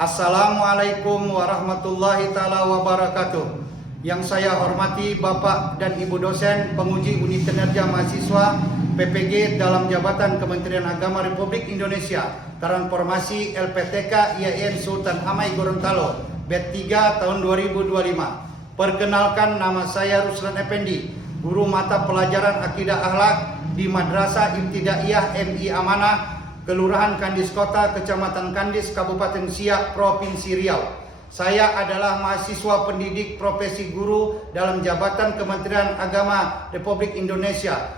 Assalamualaikum warahmatullahi taala wabarakatuh. Yang saya hormati Bapak dan Ibu dosen penguji unit kinerja mahasiswa PPG dalam jabatan Kementerian Agama Republik Indonesia, Transformasi LPTK IAIN Sultan Hamai Gorontalo, BET 3 tahun 2025. Perkenalkan, nama saya Ruslan Effendi, guru mata pelajaran Akidah Akhlak di Madrasah Ibtidaiyah MI Amanah, Kelurahan Kandis Kota, Kecamatan Kandis, Kabupaten Siak, Provinsi Riau. Saya adalah mahasiswa pendidik profesi guru dalam jabatan Kementerian Agama Republik Indonesia,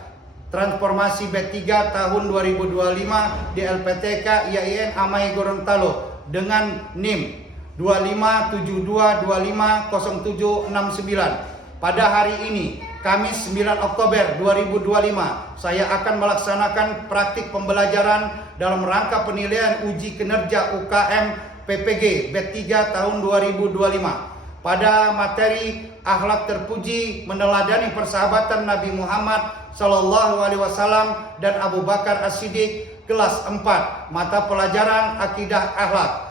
Transformasi BET 3 tahun 2025 di LPTK IAIN Amai Gorontalo dengan NIM 2572250769. Pada hari ini, Kamis 9 Oktober 2025, saya akan melaksanakan praktik pembelajaran dalam rangka penilaian uji kinerja UKM PPG BET 3 tahun 2025 pada materi akhlak terpuji meneladani persahabatan Nabi Muhammad SAW dan Abu Bakar As-Siddiq, kelas 4, mata pelajaran Akidah Akhlak.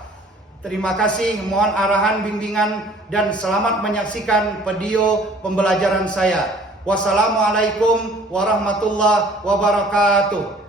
Terima kasih, mohon arahan bimbingan dan selamat menyaksikan video pembelajaran saya. Wassalamualaikum warahmatullahi wabarakatuh.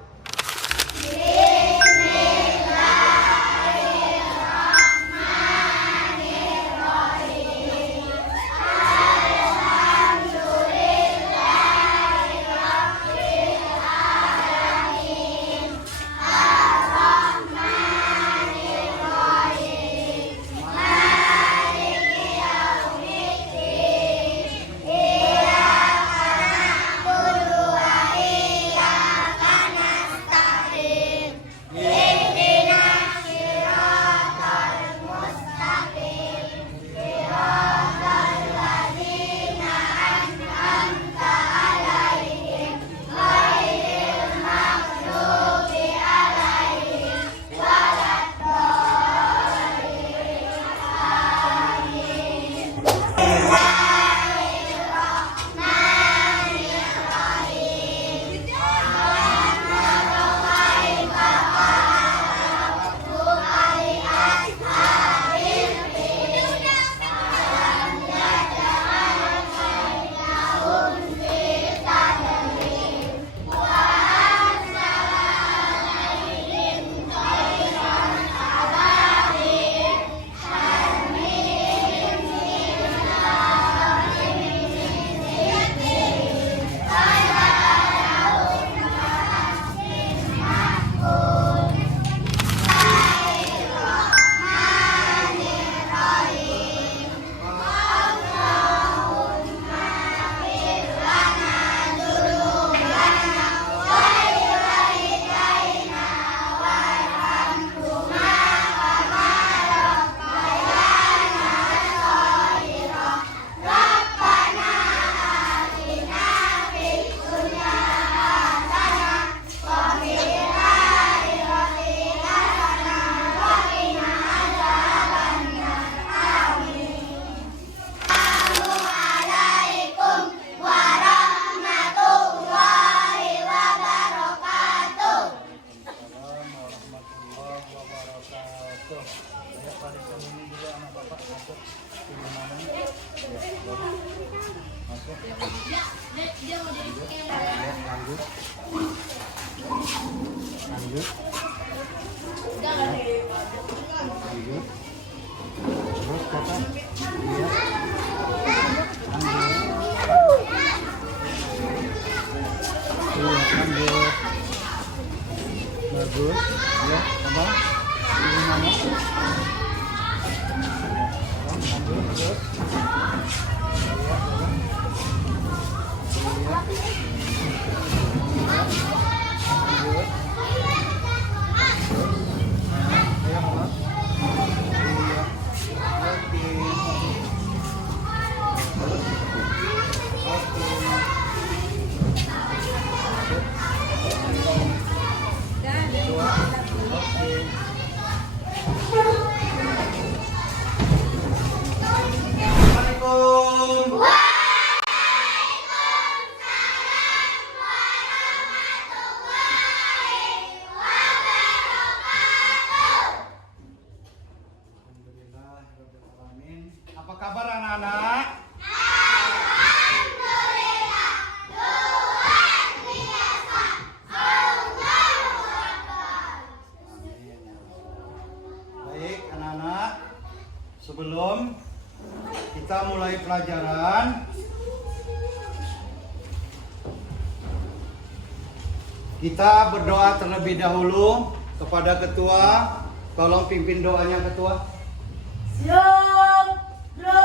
Bagus, ya, apa? Ini mana? Lanjut, terus. Apa kabar anak-anak? Baik anak-anak, sebelum kita mulai pelajaran, kita berdoa terlebih dahulu kepada ketua. Tolong pimpin doanya ketua. Siap, Bro.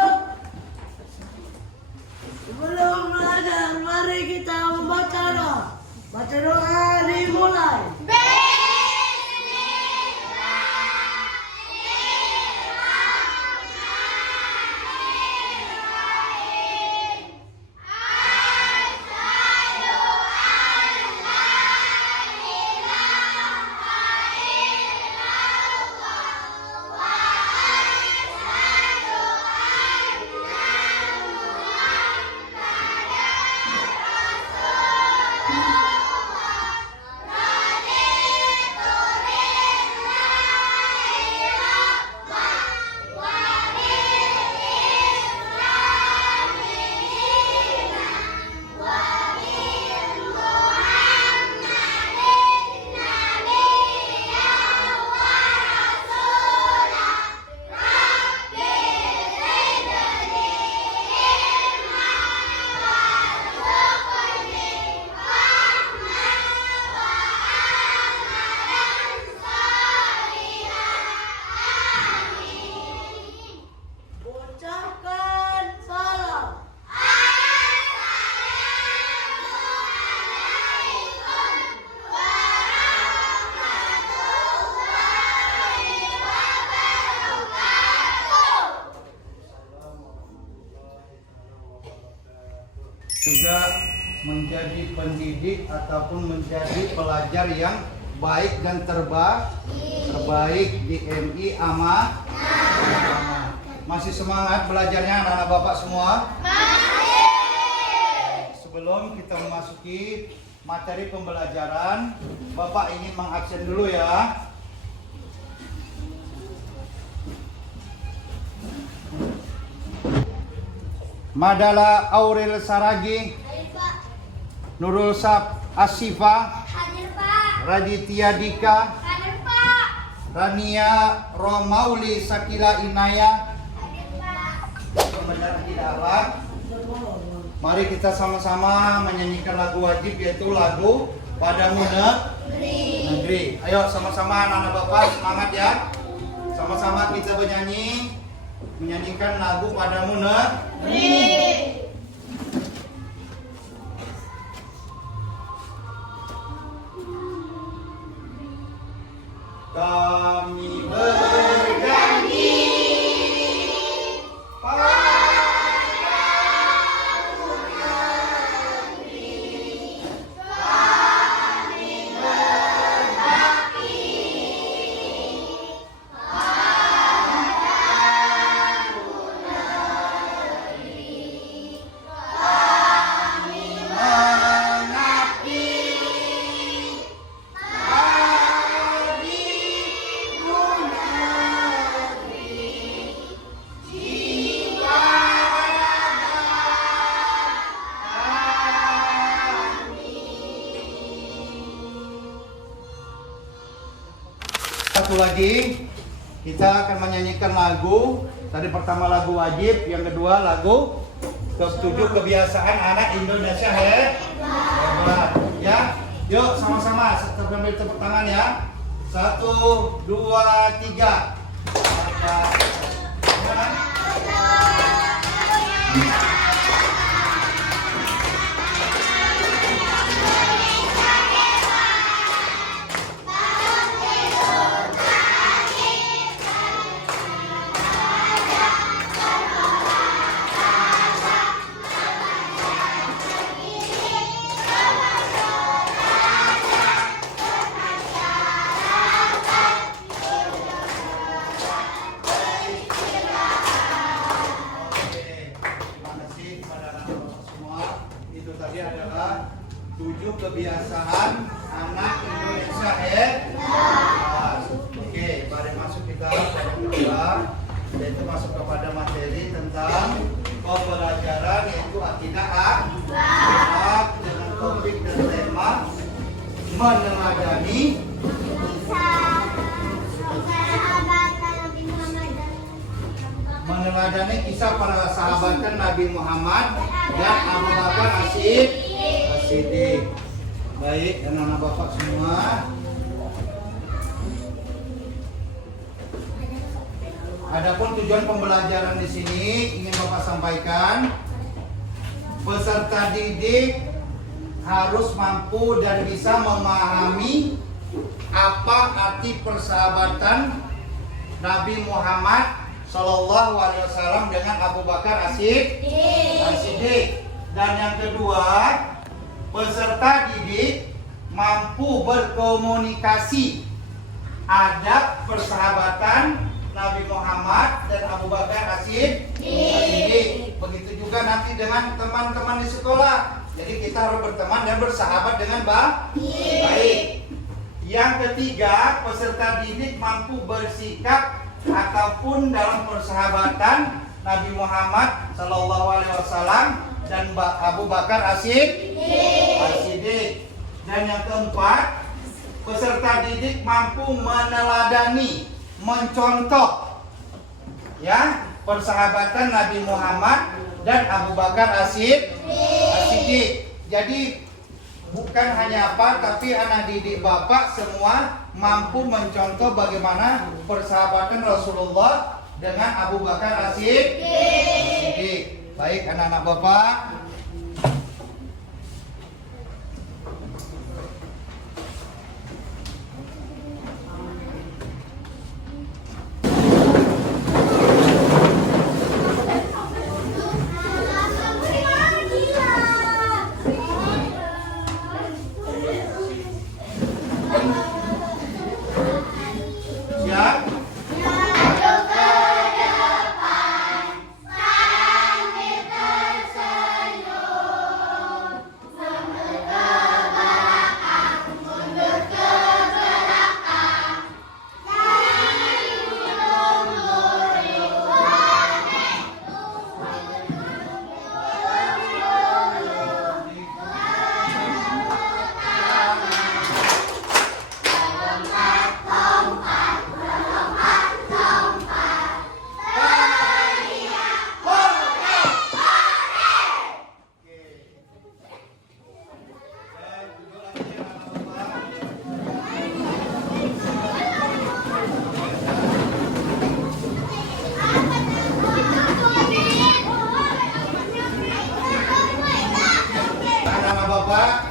Sebelum belajar, mari kita membaca doa. Baca doa dimulai. Ucapkan salam. Juga menjadi pendidik ataupun menjadi pelajar yang baik dan terbaik di MI Ama. Masih semangat belajarnya anak-anak Bapak semua? Sebelum kita memasuki materi pembelajaran, Bapak ingin mengabsen dulu ya. Madala Aurel Saragi, Nurul Sab Asifa, Hadir, Pak. Raditya Dika, Hadir, Pak. Rania Romauli Sakila Inaya. Hadir, Pak. Benar tidak? Mari kita sama-sama menyanyikan lagu wajib, yaitu lagu Padamu Negeri. Ayo sama-sama anak-anak Bapak semangat ya. Sama-sama kita menyanyikan lagu Padamu Negeri. Kami berjanji satu lagi, kita akan menyanyikan lagu. Tadi pertama lagu wajib, yang kedua lagu ketujuh kebiasaan anak Indonesia hebat. Ya, yuk sama-sama sambil tepuk tangan ya. 1, 2, 3. Tadi adalah 7 kebiasaan anak Indonesia hebat. Oke, mari masuk kita pada kedua. yaitu masuk kepada materi tentang pembelajaran yaitu akidah akhlak dengan topik dan tema meneladani kisah para sahabat Nabi Muhammad dan Abu Bakar As-Siddiq. Baik, anak-anak Bapak semua. Adapun tujuan pembelajaran di sini ingin Bapak sampaikan, peserta didik harus mampu dan bisa memahami apa arti persahabatan Nabi Muhammad Shallallahu Alaihi Wasallam dengan Abu Bakar As-Siddiq. Dan yang kedua, peserta didik mampu berkomunikasi adab persahabatan Nabi Muhammad dan Abu Bakar As-Siddiq. Begitu juga nanti dengan teman-teman di sekolah. Jadi kita harus berteman dan bersahabat dengan baik. Yang ketiga, peserta didik mampu bersikap ataupun dalam persahabatan Nabi Muhammad Sallallahu Alaihi Wasallam dan Abu Bakar As-Siddiq. Dan yang keempat, peserta didik mampu meneladani, mencontoh ya persahabatan Nabi Muhammad dan Abu Bakar As-Siddiq. Jadi bukan hanya apa, tapi anak didik Bapak semua mampu mencontoh bagaimana persahabatan Rasulullah dengan Abu Bakar As-Siddiq. Baik anak-anak Bapak.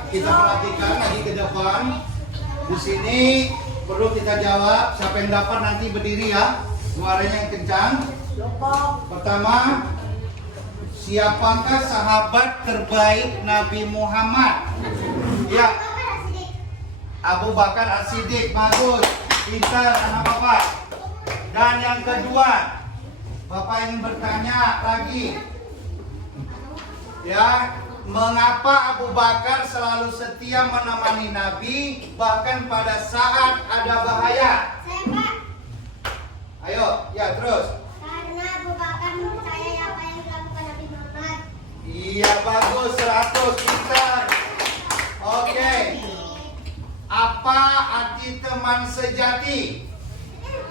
Kita perhatikan lagi ke depan. Di sini perlu kita jawab. Siapa yang dapat nanti berdiri ya. Suaranya yang kencang. Pertama, siapakah sahabat terbaik Nabi Muhammad? Ya, Abu Bakar As-Siddiq. Bagus, pintar anak Bapak. Dan yang kedua, Bapak ingin bertanya lagi. Ya, mengapa Abu Bakar selalu setia menemani Nabi bahkan pada saat ada bahaya? Saya Pak. Ayo, ya terus. Karena Abu Bakar mempercayai apa yang dilakukan Nabi Muhammad. Iya bagus, 100 pintar. Oke. Apa arti teman sejati?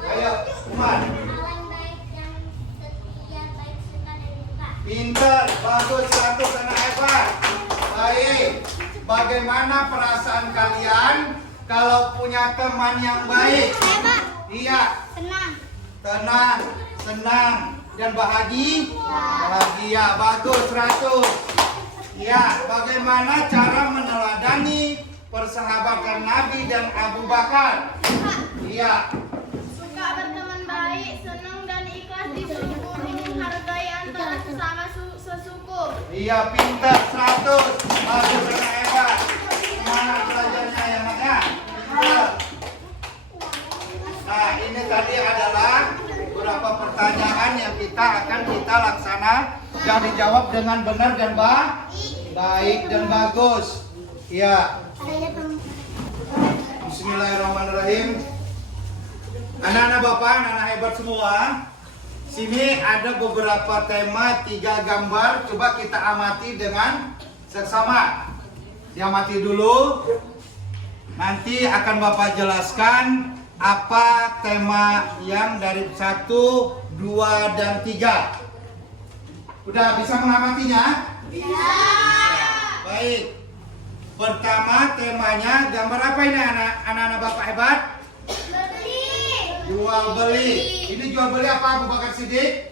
Ayo, teman. Kawan baik yang setia, baik suka dan duka. Pintar, bagus, 100 anak hebat. Baik. Bagaimana perasaan kalian kalau punya teman yang baik? Saya Pak. Iya. Senang. Tenang, senang, dan bahagia. Bagus, 100. Ya, bagaimana cara meneladani persahabatan Nabi dan Abu Bakar? Iya. Suka berteman baik, senang dan ikhlas disuruh menghargai antara sesama sesuku. Iya, pintar, 100. Bagus, anak hebat. Semangat belajarnya ya, Mak ya. Pintar. Nah, ini tadi adalah beberapa pertanyaan yang akan kita laksana dan dijawab dengan benar dan baik dan bagus. Ya. Bismillahirrahmanirrahim. Anak-anak Bapak, anak-anak hebat semua. Sini ada beberapa tema, 3 gambar. Coba kita amati dengan seksama. Diamati dulu. Nanti akan Bapak jelaskan apa tema yang dari 1, 2, dan 3. Udah bisa mengamatinya? Bisa. Baik. Pertama temanya gambar apa ini anak-anak Bapak hebat? Jual beli. Ini jual beli apa Abu Bakar Siddiq?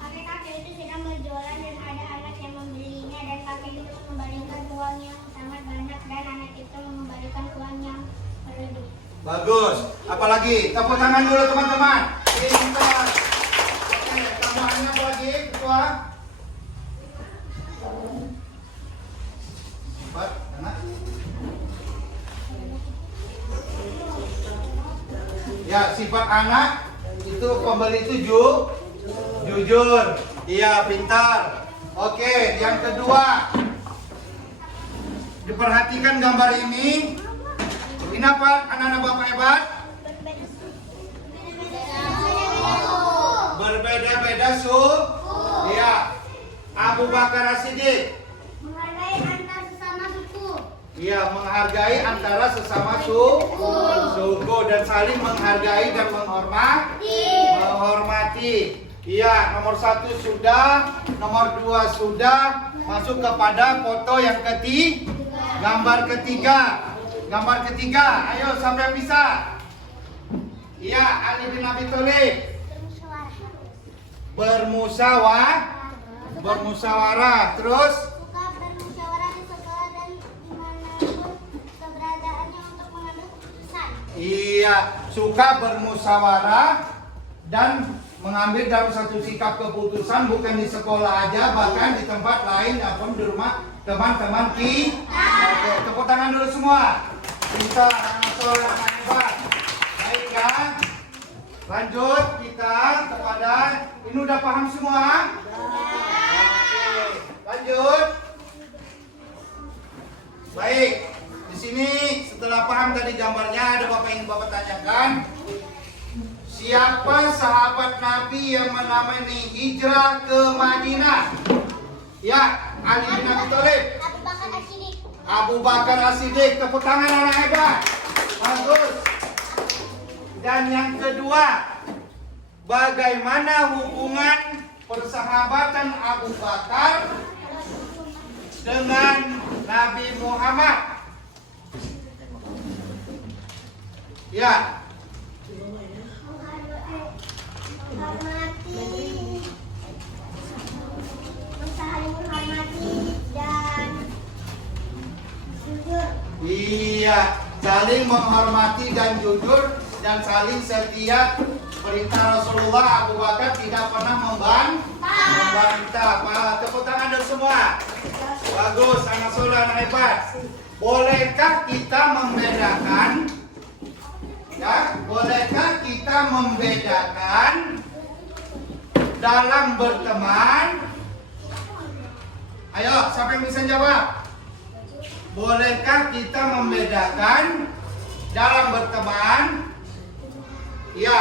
Kakek-kakek itu sedang berjualan dan ada anak yang membelinya dan kakek itu mengembalikan uang yang sangat banyak dan anak itu mengembalikan uang yang berlebih. Bagus. Apalagi? Tepuk tangan dulu teman-teman. Pintar. Oke, tambahannya apa lagi? Ketua? Empat, anak. Ya, sifat anak itu pembeli itu jujur. Iya, pintar. Oke, yang kedua. Diperhatikan gambar ini. Ini apa anak-anak Bapak hebat? Berbeda-beda suku. Iya. Abu Bakar Siddiq. Menghargai antar sesama suku. Iya, menghargai antara sesama suku dan saling menghargai dan menghormati. Iya, nomor 1 sudah, nomor 2 sudah. Masuk kepada foto yang gambar ketiga. Gambar ketiga, ayo siapa yang bisa? Iya, Ali bin Abi Thalib. Bermusyawarah. Terus? Suka bermusyawarah di sekolah dan dimanapun keberadaannya untuk mengambil keputusan. Iya, suka bermusyawarah dan mengambil dalam satu sikap keputusan, bukan di sekolah aja, bahkan di tempat lain ataupun di rumah teman-teman kita. Oke, tepuk tangan dulu semua. Pintar, anak soleh, anak hebat. Baik kan? Lanjut kita kepada ini udah paham semua? Oke, lanjut. Baik, di sini setelah paham tadi gambarnya, ada Bapak yang Bapak tanyakan. Siapa sahabat Nabi yang menamai hijrah ke Madinah? Ya, Ali bin Abi Thalib. Abu Bakar As-Siddiq. Tepuk tangan anak hebat. Bagus. Dan yang kedua, bagaimana hubungan persahabatan Abu Bakar dengan Nabi Muhammad? Ya. Saling menghormati dan jujur. Iya, saling menghormati dan jujur dan saling setia. Perintah Rasulullah, Abu Bakar tidak pernah membantah. Tepuk tangan dan semua. Bagus, anak soleh, anak hebat. Bolehkah kita membedakan? Ya, bolehkah kita membedakan dalam berteman? Ayo, siapa yang bisa jawab? Bolehkah kita membedakan dalam berteman? Iya.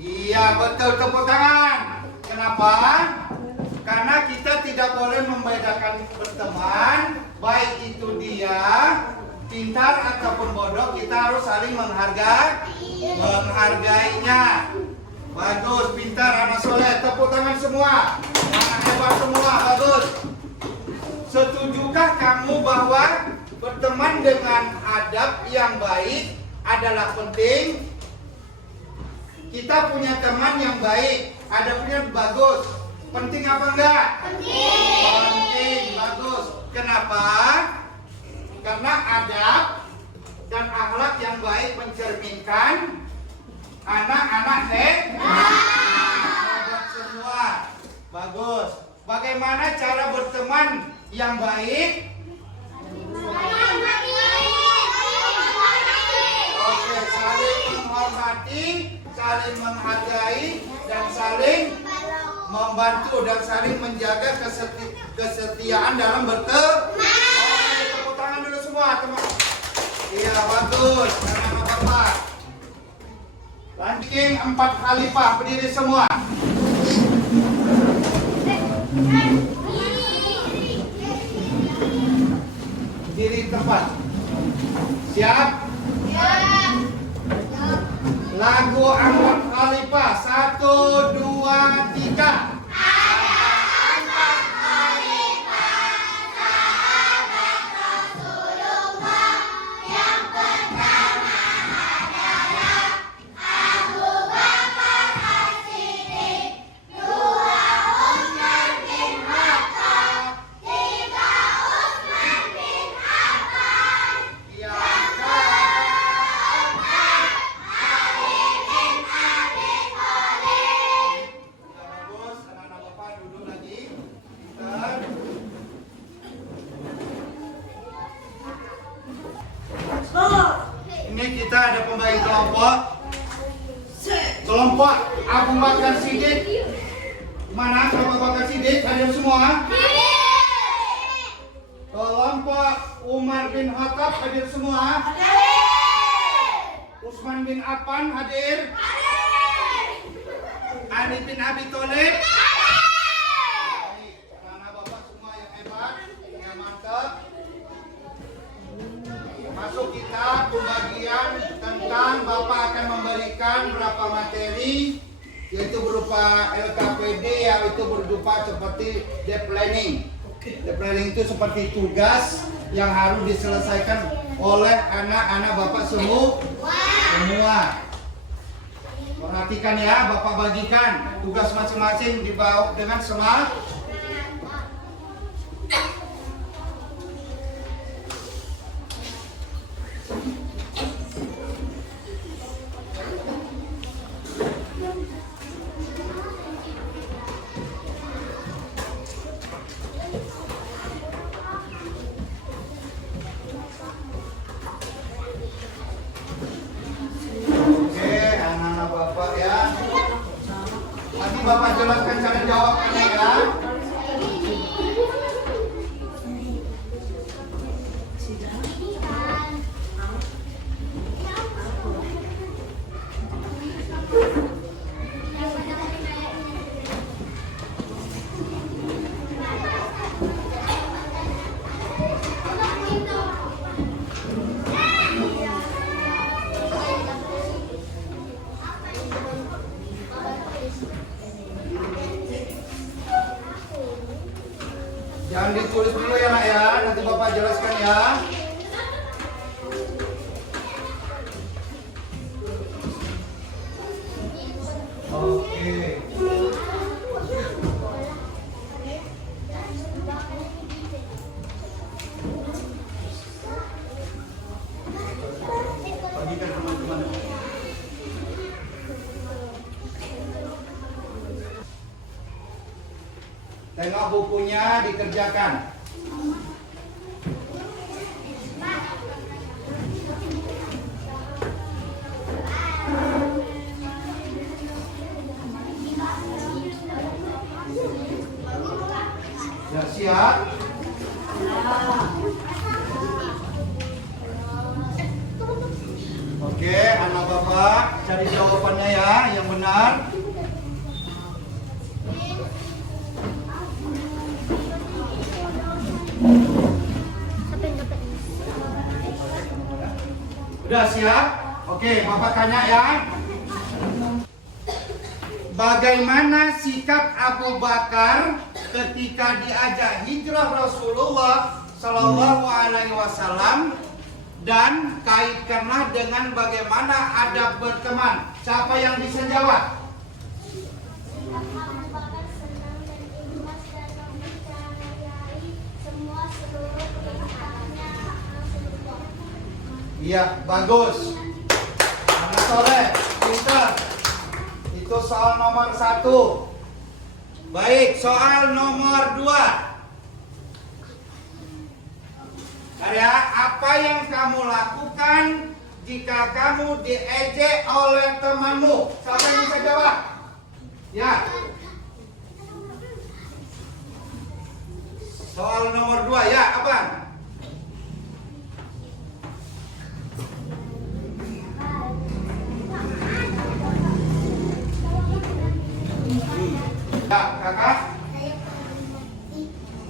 Iya, betul, tepuk tangan. Kenapa? Karena kita tidak boleh membedakan berteman, baik itu dia pintar ataupun bodoh, kita harus saling menghargainya. Bagus, pintar, anak soleh. Tepuk tangan semua. Anak hebat semua, bagus. Setujukah kamu bahwa berteman dengan adab yang baik adalah penting? Kita punya teman yang baik, adabnya bagus. Penting apa enggak? Penting, bagus. Kenapa? Karena adab dan akhlak yang baik mencerminkan anak-anak hebat semua. Bagus. Bagaimana cara berteman yang baik? Oke, saling menghormati, saling menghargai, dan saling membantu dan saling menjaga kesetiaan dalam berteman. Oke, tepuk tangan dulu semua, teman. Iya, bagus. Anak-anak Bapak. Ranking 4 khalifah, berdiri semua. Berdiri tempat. Siap? Lagu 4 khalifah. 1, 2, 3. Ini kita ada pembagi kelompok. Kelompok Abu Bakar Siddiq. Mana Abu Bakar Siddiq? Hadir semua? Kelompok Umar bin Khattab hadir semua? Utsman bin Affan hadir? Ali bin Abi Thalib? Baik, anak bapak semua yang hebat, yang mantap. Masuk kita pembagian tentang Bapak akan memberikan berapa materi, yaitu berupa LKPD, yaitu berupa seperti day planning. Day planning itu seperti tugas yang harus diselesaikan oleh anak-anak Bapak semua. Perhatikan ya, Bapak bagikan tugas masing-masing dibawa dengan semangat. Bapak jelaskan cara jawabnya ya. Jangan ditulis dulu ya nak ya, nanti Bapak jelaskan ya. Oke. Bagikan teman-teman. Tengok bukunya dikerjakan. Ya, siap? Oke, anak Bapak cari jawabannya ya, yang benar. Udah siap? Oke, Bapak tanya ya. Bagaimana sikap Abu Bakar ketika diajak hijrah Rasulullah Shallallahu Alaihi Wasallam, dan kaitkanlah dengan bagaimana adab berteman. Siapa yang bisa jawab? Iya, bagus. Anak soleh, pintar. Itu soal nomor 1. Baik, soal nomor 2. Karya, apa yang kamu lakukan jika kamu diejek oleh temanmu? Siapa yang bisa jawab? Ya. Soal nomor 2 ya, Abang. Ya, kakak. Saya menghormati,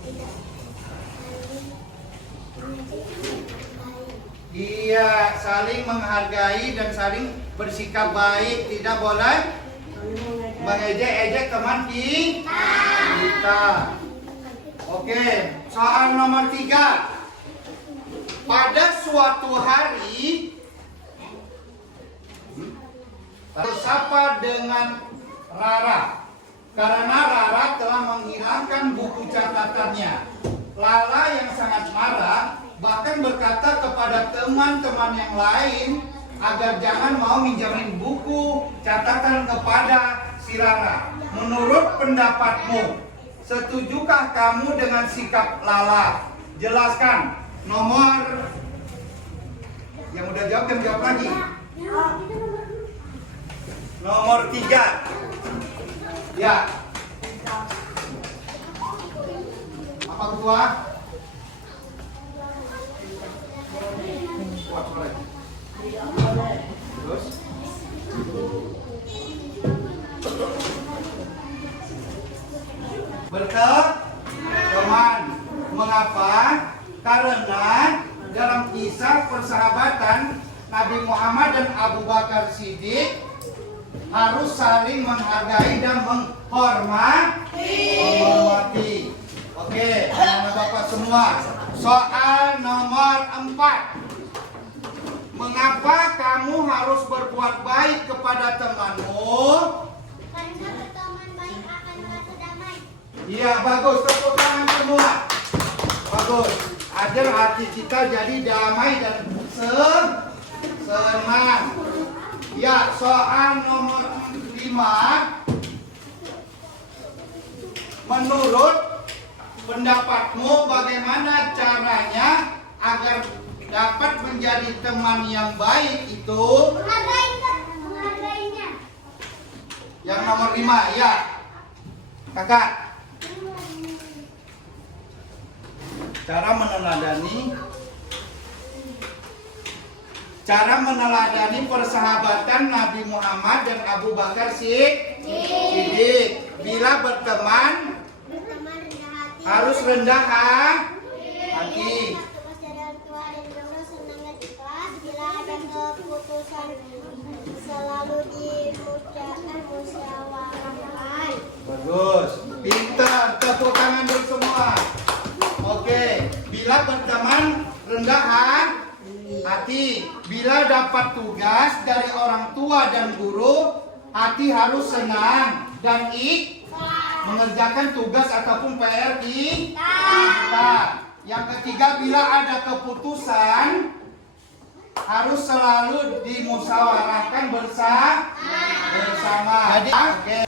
tidak saling Iya, saling menghargai dan saling bersikap baik. Tidak boleh mengejek-ejek teman kita. Oke, soal nomor 3. Pada suatu hari bersapa dengan Rara karena Rara telah menghilangkan buku catatannya. Lala yang sangat marah bahkan berkata kepada teman-teman yang lain agar jangan mau minjamin buku catatan kepada si Rara. Menurut pendapatmu, setujukah kamu dengan sikap Lala? Jelaskan. Nomor yang udah jawab kan jawab lagi. Nomor 3. Ya. Apa ketua? Kuat boleh. Terus? Berteman. Mengapa? Karena dalam kisah persahabatan Nabi Muhammad dan Abu Bakar Siddiq harus saling menghargai dan menghormati. Oke, anak bapak semua. Soal nomor 4. Mengapa kamu harus berbuat baik kepada temanmu? karena berteman baik akan merasa damai. Iya, bagus. Tepuk tangan semua. Bagus. Agar hati kita jadi damai dan senang. Ya, soal nomor 5. Menurut pendapatmu bagaimana caranya agar dapat menjadi teman yang baik itu? Menghargainya. Yang nomor 5, ya. Kakak. Cara meneladani persahabatan Nabi Muhammad dan Abu Bakar Siddiq. Bila berteman Berteman rendah hati. harus rendah hati. Tugas dari orang tua dan guru senang dan ikhlas. Bila ada keputusan selalu dimusyawarahkan. Bagus. Pintar. Tepuk tangan dulu semua. Oke. Bila berteman rendah hati. Bila dapat tugas dari orang tua dan guru, hati harus senang dan mengerjakan tugas ataupun PR kita. Yang ketiga, bila ada keputusan harus selalu dimusyawarahkan bersama. Jadi, oke.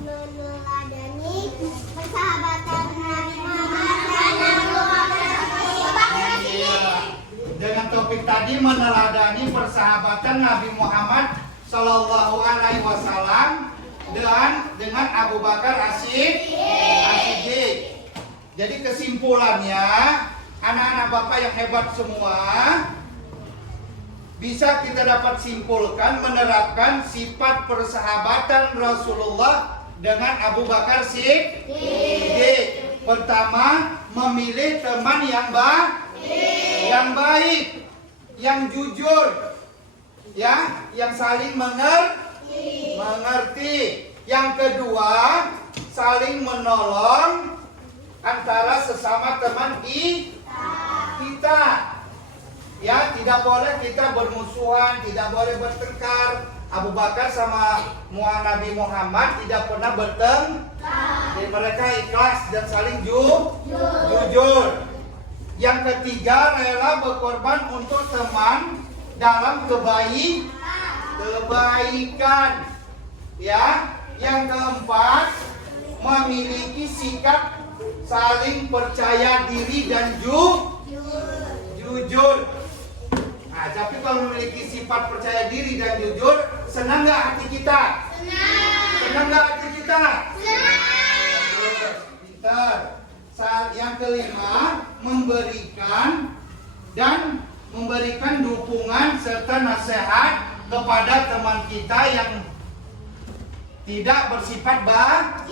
Meneladani persahabatan Nabi Muhammad dan Abu Bakar Siddiq. Dengan topik tadi meneladani persahabatan Nabi Muhammad Sallallahu Alaihi Wasallam dan dengan Abu Bakar As-Siddiq. Jadi kesimpulannya, anak-anak bapak yang hebat semua, bisa kita dapat simpulkan menerapkan sifat persahabatan Rasulullah dengan Abu Bakar Siddiq. Pertama, memilih teman yang baik, yang jujur, ya, yang saling mengerti. Yang kedua, saling menolong antara sesama teman kita. Ya, tidak boleh kita bermusuhan, tidak boleh bertengkar. Abu Bakar sama Nabi Muhammad tidak pernah bertengkar. Jadi mereka ikhlas dan saling jujur. Yang ketiga, rela berkorban untuk teman dalam kebaikan. Ya, yang keempat, memiliki sikap saling percaya diri dan jujur. Nah, tapi kalau memiliki sifat percaya diri dan jujur, senang nggak hati kita? Senang nggak hati kita? Pintar. Yang kelima, memberikan dukungan serta nasihat kepada teman kita yang tidak bersifat baik.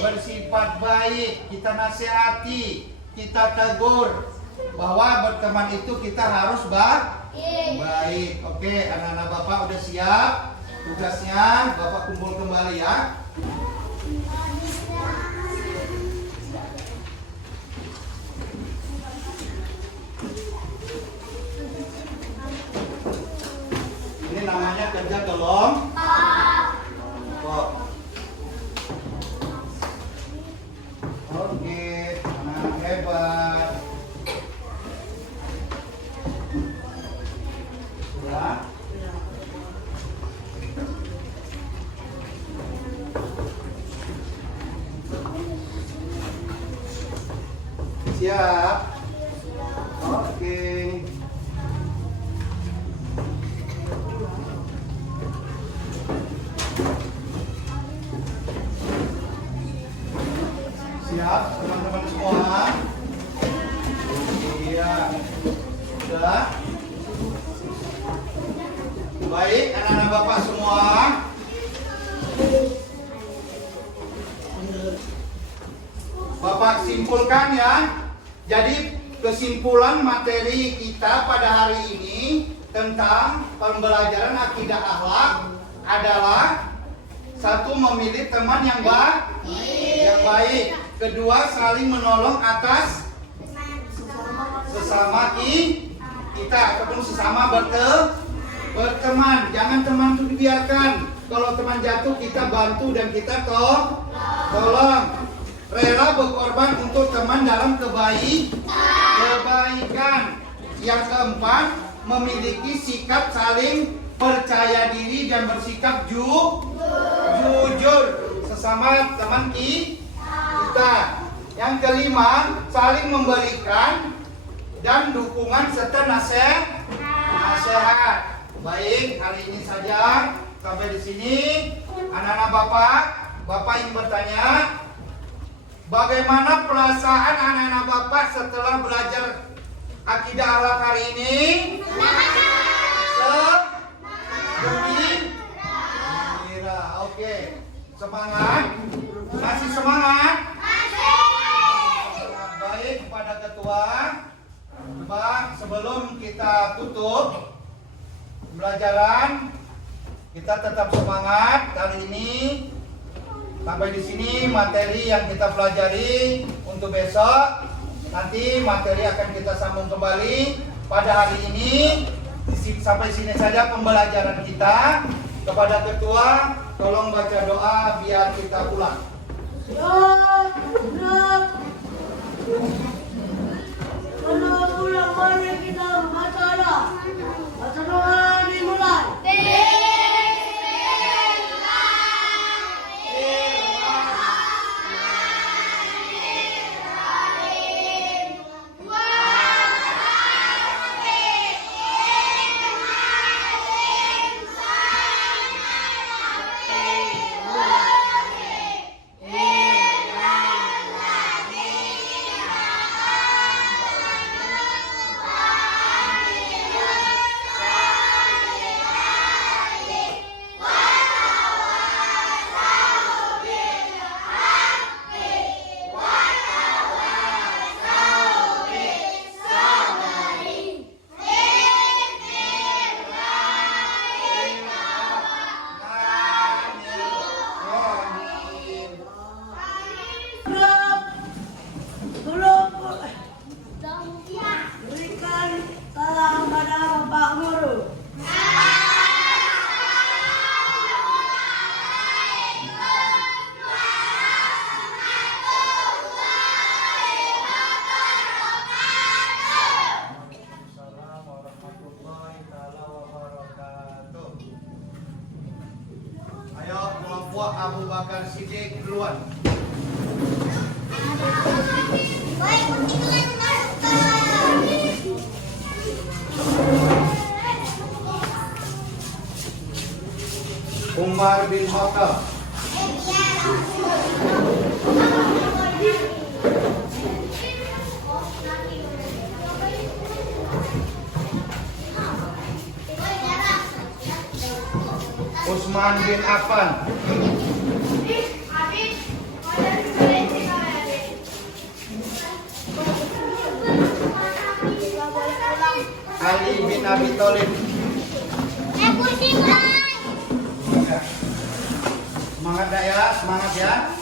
bersifat baik, kita nasihati, kita tegur bahwa berteman itu kita harus baik. Oke, anak-anak Bapak udah siap? Tugasnya Bapak kumpul kembali ya. Ini namanya kerja kelompok. Oke, anak hebat. Sudah? Siap? Oke. Siap, teman-teman semua? Iya. Sudah? Baik, anak-anak Bapak semua. Bapak simpulkan ya. Jadi kesimpulan materi kita pada hari ini tentang pembelajaran akidah akhlak adalah satu, memilih teman yang baik. Kedua, saling menolong atas sesama kita ataupun sesama berteman. Jangan teman itu dibiarkan. Kalau teman jatuh kita bantu dan kita tolong. Rela berkorban untuk teman dalam kebaikan. Yang keempat, memiliki sikap saling percaya diri dan bersikap jujur sesama teman kita. Yang kelima, saling memberikan dan dukungan serta nasihat. Baik, hari ini saja sampai di sini. Anak-anak Bapak ingin bertanya, bagaimana perasaan anak-anak Bapak setelah belajar akidah akhlak hari ini? Gembira. Oke. Semangat? Masih semangat? Baik, kepada ketua, Pak, sebelum kita tutup pembelajaran, kita tetap semangat. Kali ini sampai di sini materi yang kita pelajari untuk besok. Nanti materi akan kita sambung kembali. Pada hari ini sampai sini saja pembelajaran kita. Kepada ketua, tolong baca doa biar kita pulang. Kalau pulang mari kita baca doa. Baca doa dimulai. Berikan salam pada Pak Guru. Assalamualaikum warahmatullahi wabarakatuh. Ayo kelompok Abu Bakar Siddiq duluan. Umar bin Khattab. Utsman bin Affan. kita Olin. Pusing, Bang. Semangat dah ya, semangat ya.